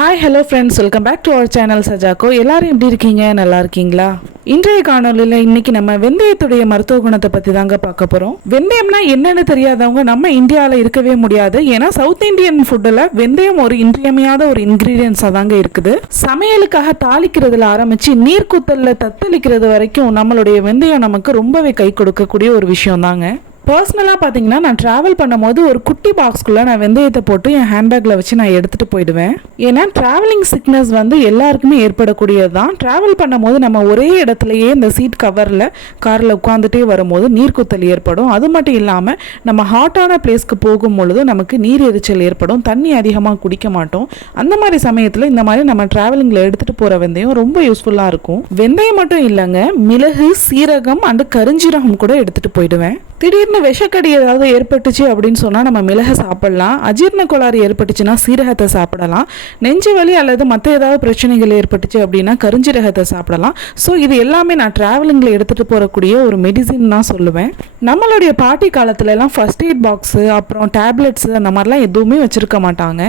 Hi hello friends welcome back to our channel சஜாக்கோ எல்லாரும் எப்படி இருக்கீங்க? நல்லா இருக்கீங்களா? இன்றைய காணொலியில் இன்னைக்கு நம்ம வெந்தயத்துடைய மருத்துவ குணத்தை பற்றி தாங்க பார்க்க போகிறோம் வெந்தயம்னா என்னன்னு தெரியாதவங்க நம்ம இந்தியாவில் இருக்கவே முடியாது. ஏன்னா சவுத் இந்தியன் ஃபுட்டில் வெந்தயம் ஒரு இன்றியமையாத ஒரு இன்க்ரீடியன்ஸாக தாங்க இருக்குது. சமையலுக்காக தாளிக்கிறதுல ஆரம்பித்து நீர்க்குத்தலில் தத்தளிக்கிறது வரைக்கும் நம்மளுடைய வெந்தயம் நமக்கு ரொம்பவே கை கொடுக்கக்கூடிய ஒரு விஷயம் தாங்க. பர்சனலாக பார்த்தீங்கன்னா நான் ட்ராவல் பண்ணும்போது ஒரு குட்டி பாக்ஸ்குள்ளே நான் வெந்தயத்தை போட்டு என் ஹேண்ட்பேக்கில் வச்சு நான் எடுத்துகிட்டு போயிடுவேன். ஏன்னா ட்ராவலிங் சிக்னஸ் வந்து எல்லாருக்குமே ஏற்படக்கூடியது தான் ட்ராவல் பண்ணும்போது நம்ம ஒரே இடத்துலையே இந்த சீட் கவரில் காரில் உட்காந்துட்டே வரும்போது நீர்க்குத்தல் ஏற்படும். அது மட்டும் இல்லாமல் நம்ம ஹாட்டான பிளேஸ்க்கு போகும் பொழுது நமக்கு நீர் எரிச்சல் ஏற்படும். தண்ணி அதிகமாக குடிக்க மாட்டோம். அந்த மாதிரி சமயத்தில் இந்த மாதிரி நம்ம ட்ராவலிங்கில் எடுத்துகிட்டு போகிற வெந்தயம் ரொம்ப யூஸ்ஃபுல்லாக இருக்கும். வெந்தயம் மட்டும் இல்லைங்க மிளகு சீரகம் அண்டு கருஞ்சீரகம் கூட எடுத்துகிட்டு போயிடுவேன். திடீர்னு விஷக்கடி ஏதாவது ஏற்பட்டுச்சு அப்படின்னு சொன்னால் நம்ம மிளகை சாப்பிடலாம். அஜீரண கோளாறு ஏற்பட்டுச்சுன்னா சீரகத்தை சாப்பிடலாம். நெஞ்சு வலி அல்லது மற்ற ஏதாவது பிரச்சனைகள் ஏற்பட்டுச்சு அப்படின்னா கருஞ்சீரகத்தை சாப்பிடலாம். ஸோ இது எல்லாமே நான் ட்ராவலிங்கில் எடுத்துகிட்டு போகக்கூடிய ஒரு மெடிசின் தான் சொல்லுவேன். நம்மளுடைய பாட்டி காலத்துலலாம் ஃபஸ்ட் ஃபர்ஸ்ட் எய்ட் பாக்ஸு அப்புறம் டேப்லெட்ஸு அந்த மாதிரிலாம் எதுவுமே வச்சுருக்க மாட்டாங்க.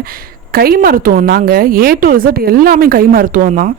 கை மருத்துவம் தாங்க. ஏ டு இசட் எல்லாமே கை மருத்துவம் தான்.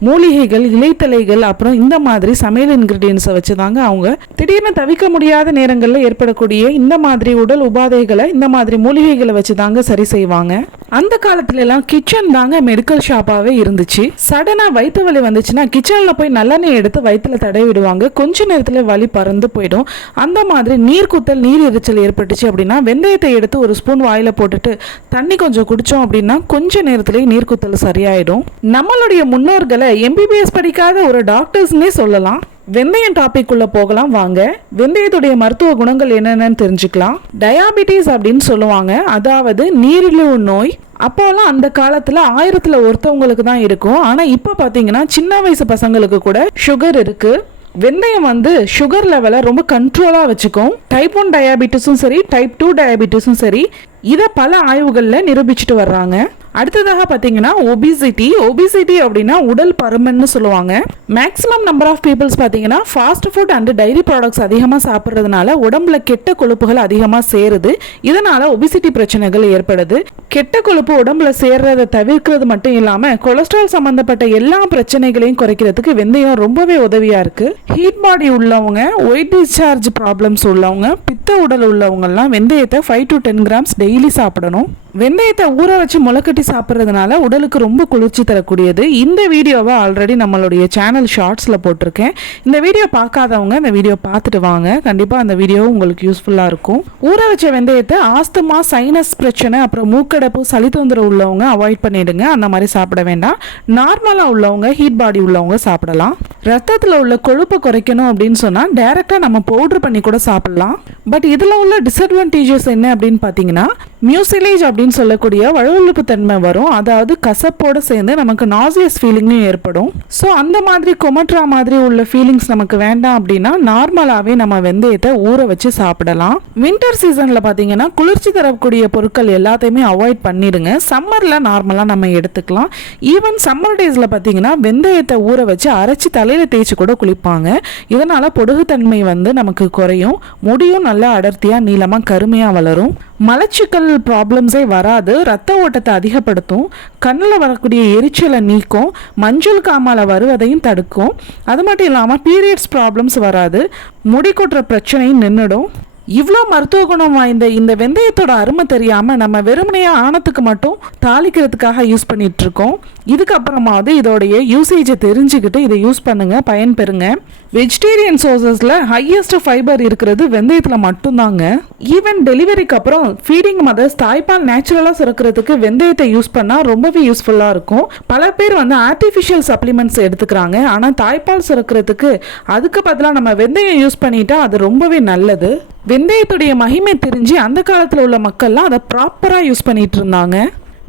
மூலிகைகள் இலைத்தலைகள் அப்புறம் இந்த மாதிரி சமையல் இன்க்ரீடியன்ஸை வச்சு தாங்க அவங்க திடீர்னு தவிக்க முடியாத நேரங்களில் ஏற்படக்கூடிய இந்த மாதிரி உடல் உபாதைகளை இந்த மாதிரி மூலிகைகளை வச்சு தாங்க சரி செய்வாங்க. அந்த காலத்துல எல்லாம் கிச்சன் தாங்க மெடிக்கல் ஷாப்பாவே இருந்துச்சு. சடனா வயிற்று வலி வந்துச்சுன்னா கிச்சன்ல போய் நல்லெண்ணெய் எடுத்து வயிற்றுல தடை விடுவாங்க. கொஞ்ச நேரத்துல வலி பறந்து போயிடும். அந்த மாதிரி நீர் குத்தல் நீர் எரிச்சல் ஏற்பட்டுச்சு அப்படின்னா வெந்தயத்தை எடுத்து ஒரு ஸ்பூன் வாயில போட்டுட்டு தண்ணி கொஞ்சம் குடிச்சோம் அப்படின்னா கொஞ்ச நேரத்திலேயே நீர் குத்தல் சரியாயிடும். நம்மளுடைய முன்னோர்களை எம்பிபிஎஸ் படிக்காத ஒரு டாக்டர்ஸ்னே சொல்லலாம். வெந்தயம் டாபிக் உள்ள போகலாம் வாங்க. வெந்தயத்துடைய மருத்துவ குணங்கள் என்னென்னு தெரிஞ்சுக்கலாம். டயாபிட்டிஸ் அப்படின்னு சொல்லுவாங்க. அதாவது நீரிழிவு நோய். அப்போலாம் அந்த காலத்தில் ஆயிரத்தில் ஒருத்தவங்களுக்கு தான் இருக்கும். ஆனால் இப்போ பார்த்தீங்கன்னா சின்ன வயசு பசங்களுக்கு கூட சுகர் இருக்குது வெந்தயம் வந்து சுகர் லெவலை ரொம்ப கண்ட்ரோலாக வச்சுக்கும். டைப் ஒன் டயாபிட்டிஸும் சரி டைப் டூ டயாபிட்டிஸும் சரி இதை பல ஆய்வுகளில் நிரூபிச்சுட்டு வர்றாங்க. அடுத்ததாக பார்த்தீங்கன்னா ஒபிசிட்டி ஒபிசிட்டி அப்படின்னா உடல் பருமன்னு சொல்லுவாங்க. மேக்ஸிமம் நம்பர் ஆஃப் பீப்புள்ஸ் பார்த்தீங்கன்னா fast food and dairy products அதிகமாக சாப்பிட்றதுனால உடம்புல கெட்ட கொழுப்புகள் அதிகமாக சேருது. இதனால ஒபிசிட்டி பிரச்சனைகள் ஏற்படுது. கெட்ட கொழுப்பு உடம்புல சேர்றதை தவிர்க்கிறது மட்டும் இல்லாமல் கொலஸ்ட்ரால் சம்மந்தப்பட்ட எல்லா பிரச்சனைகளையும் குறைக்கிறதுக்கு வெந்தயம் ரொம்பவே உதவியாக இருக்கு. ஹீட் பாடி உள்ளவங்க ஒயிட் டிஸ்சார்ஜ் ப்ராப்ளம்ஸ் உள்ளவங்க பித்த உடல் உள்ளவங்கெல்லாம் வெந்தயத்தை five to ten grams daily சாப்பிடணும். வெந்தயத்தை ஊற வச்சு முளைக்கட்டி சாப்பிட்றதுனால உடலுக்கு ரொம்ப குளிர்ச்சி தரக்கூடியது. இந்த வீடியோவை ஆல்ரெடி நம்மளுடைய சேனல் ஷார்ட்ஸில் போட்டிருக்கேன். இந்த வீடியோ பார்க்காதவங்க இந்த வீடியோ பார்த்துட்டு வாங்க. கண்டிப்பாக அந்த வீடியோ உங்களுக்கு யூஸ்ஃபுல்லாக இருக்கும். ஊற வச்ச வெந்தயத்தை ஆஸ்துமா சைனஸ் பிரச்சனை அப்புறம் மூக்க மூக்கடைப்பு சளி தொந்தரவு உள்ளவங்க அவாய்ட் பண்ணிடுங்க. அந்த மாதிரி சாப்பிட வேண்டாம். நார்மலாக உள்ளவங்க ஹீட் பாடி உள்ளவங்க சாப்பிடலாம். ரத்தத்தில் உள்ள கொழுப்பை குறைக்கணும் அப்படின்னு சொன்னால் டைரெக்டாக நம்ம பவுடர் பண்ணி கூட சாப்பிடலாம். பட் இதில் உள்ள டிஸ்அட்வான்டேஜஸ் என்ன அப்படின்னு பார்த்தீங்கன்னா மியூசிலேஜ் அப்படின்னு சொல்லக்கூடிய வழுவழுப்பு தன்மை வரும். அதாவது கசப்போடு சேர்ந்து நமக்கு நாசியஸ் ஃபீலிங்கும் ஏற்படும். ஸோ அந்த மாதிரி கொமட்ரா மாதிரி உள்ள ஃபீலிங்ஸ் நமக்கு வேண்டாம் அப்படின்னா நார்மலாகவே நம்ம வெந்தயத்தை ஊற வச்சு சாப்பிடலாம். வின்டர் சீசனில் பார்த்தீங்கன்னா குளிர்ச்சி தரக்கூடிய பொருட்கள் எல்லாத்தையுமே அவாய்ட் பண்ணிடுங்க. சம்மரில் நார்மலாக நம்ம எடுத்துக்கலாம். ஈவன் சம்மர் டேஸில் பார்த்தீங்கன்னா வெந்தயத்தை ஊற வச்சு அரைச்சி தலையில் தேய்ச்சி கூட குளிப்பாங்க. இதனால் பொடுகுத்தன்மை வந்து நமக்கு குறையும். முடியும் நல்லா அடர்த்தியாக நீளமாக கருமையாக வளரும். மலச்சிக்கல் ப்ராப்ளம்ஸே வராது ரத்த ஓட்டத்தை அதிகப்படுத்தும் கண்ணில் வரக்கூடிய எரிச்சலை நீக்கும் மஞ்சள் காமால வருவதையும் தடுக்கும். அது மட்டும் இல்லாமல் பீரியட்ஸ் ப்ராப்ளம்ஸ் வராது முடி கொட்டுற பிரச்சனையும் நின்றுடும் இவ்வளோ மருத்துவ குணம் வாய்ந்த இந்த வெந்தயத்தோட அருமை தெரியாமல் நம்ம வெறுமனையாக ஆணத்துக்கு மட்டும் தாளிக்கிறதுக்காக யூஸ் பண்ணிகிட்ருக்கோம் இருக்கோம். இதுக்கப்புறமாவது இதோடைய யூசேஜை தெரிஞ்சுக்கிட்டு இதை யூஸ் பண்ணுங்க பயன்பெறுங்க. வெஜிடேரியன் சோர்சஸில் ஹையஸ்ட் ஃபைபர் இருக்கிறது வெந்தயத்தில் மட்டும்தாங்க. ஈவன் டெலிவரிக்கு அப்புறம் ஃபீடிங் மதர்ஸ் தாய்ப்பால் நேச்சுரலாக சுரக்கிறதுக்கு வெந்தயத்தை யூஸ் பண்ணால் ரொம்பவே யூஸ்ஃபுல்லாக இருக்கும். பல பேர் வந்து ஆர்டிஃபிஷியல் சப்ளிமெண்ட்ஸ் எடுத்துக்கிறாங்க. ஆனால் தாய்ப்பால் சுரக்கிறதுக்கு அதுக்கு பதிலாக நம்ம வெந்தயம் யூஸ் பண்ணிட்டா அது ரொம்பவே நல்லது. வெந்தயத்துடைய மகிமை தெரிஞ்சு அந்த காலத்தில் உள்ள மக்கள்லாம் அதை ப்ராப்பராக யூஸ் பண்ணிட்டு இருந்தாங்க.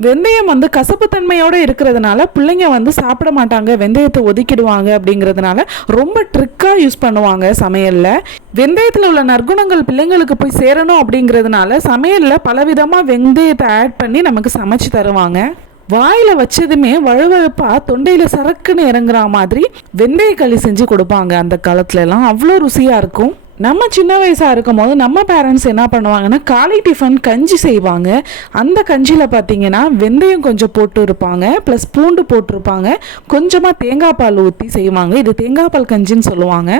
வெந்தயம் வந்து கசப்புத்தன்மையோடு இருக்கிறதுனால பிள்ளைங்க வந்து சாப்பிட மாட்டாங்க வெந்தயத்தை ஒதுக்கிடுவாங்க அப்படிங்கிறதுனால ரொம்ப ட்ரிக்காக யூஸ் பண்ணுவாங்க சமையலில். வெந்தயத்தில் உள்ள நற்குணங்கள் பிள்ளைங்களுக்கு போய் சேரணும் அப்படிங்கிறதுனால சமையலில் பலவிதமாக வெந்தயத்தை ஆட் பண்ணி நமக்கு சமைச்சு தருவாங்க. வாயில் வச்சதுமே வழுவழுப்பா தொண்டையில் சரக்குன்னு இறங்குற மாதிரி வெந்தய களி செஞ்சு கொடுப்பாங்க அந்த காலத்துலலாம். அவ்வளோ ருசியாக இருக்கும். நம்ம சின்ன வயசாக இருக்கும் போது நம்ம பேரண்ட்ஸ் என்ன பண்ணுவாங்கன்னா காலை டிஃபன் கஞ்சி செய்வாங்க. அந்த கஞ்சியில் பார்த்தீங்கன்னா வெந்தயம் கொஞ்சம் போட்டு இருப்பாங்க ப்ளஸ் பூண்டு போட்டிருப்பாங்க. கொஞ்சமாக தேங்காய் பால் ஊற்றி செய்வாங்க. இது தேங்காய் பால் கஞ்சின்னு சொல்லுவாங்க.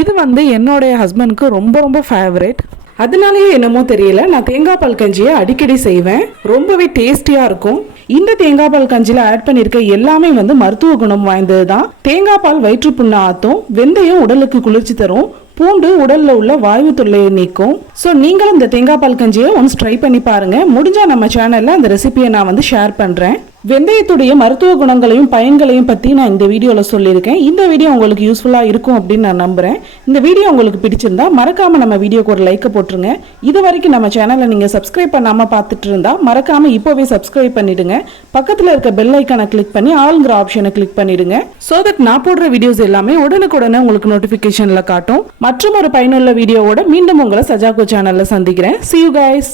இது வந்து என்னுடைய ஹஸ்பண்ட்க்கு ரொம்ப ரொம்ப ஃபேவரெட் அதனாலேயே என்னமோ தெரியல நான் தேங்காய் பால் கஞ்சியை அடிக்கடி செய்வேன். ரொம்பவே டேஸ்டியாக இருக்கும். இந்த தேங்காய் பால் கஞ்சியில் ஆட் பண்ணியிருக்க எல்லாமே வந்து மருத்துவ குணம் வாய்ந்தது தான் தேங்காய் பால் வயிற்றுப்புண்ணை ஆற்றும் வெந்தயம் உடலுக்கு குளிர்ச்சி தரும். பூண்டு உடல்ல உள்ள வாயு தொல்லையை நீக்கும். ஸோ நீங்களும் இந்த தேங்காய் பால் கஞ்சியை ஒன்ஸ் ட்ரை பண்ணி பாருங்க. முடிஞ்சா நம்ம சேனல்ல அந்த ரெசிபியை நான் வந்து ஷேர் பண்றேன். வெந்தயத்துடைய மருத்துவ குணங்களையும் பயன்களையும் பற்றி நான் இந்த வீடியோவில் சொல்லியிருக்கேன். இந்த வீடியோ உங்களுக்கு யூஸ்ஃபுல்லாக இருக்கும் அப்படின்னு நான் நம்புகிறேன் இந்த வீடியோ உங்களுக்கு பிடிச்சிருந்தா மறக்காமல் நம்ம வீடியோக்கு ஒரு லைக்கை போட்டுருங்க. இது வரைக்கும் நம்ம சேனலை நீங்கள் சப்ஸ்கிரைப் பண்ணாமல் பார்த்துட்டு இருந்தால் மறக்காமல் இப்போவே சப்ஸ்கிரைப் பண்ணிடுங்க. பக்கத்தில் இருக்க பெல் ஐக்கானை கிளிக் பண்ணி ஆளுங்கிற ஆப்ஷனை கிளிக் பண்ணிவிடுங்க ஸோ தட் நான் போடுற வீடியோஸ் எல்லாமே உடனுக்குடனே உங்களுக்கு நோட்டிஃபிகேஷனில் காட்டும். மற்றும் ஒரு பயனுள்ள வீடியோவோட மீண்டும் உங்களை சஜாகோ சேனலில் சந்திக்கிறேன். C you guys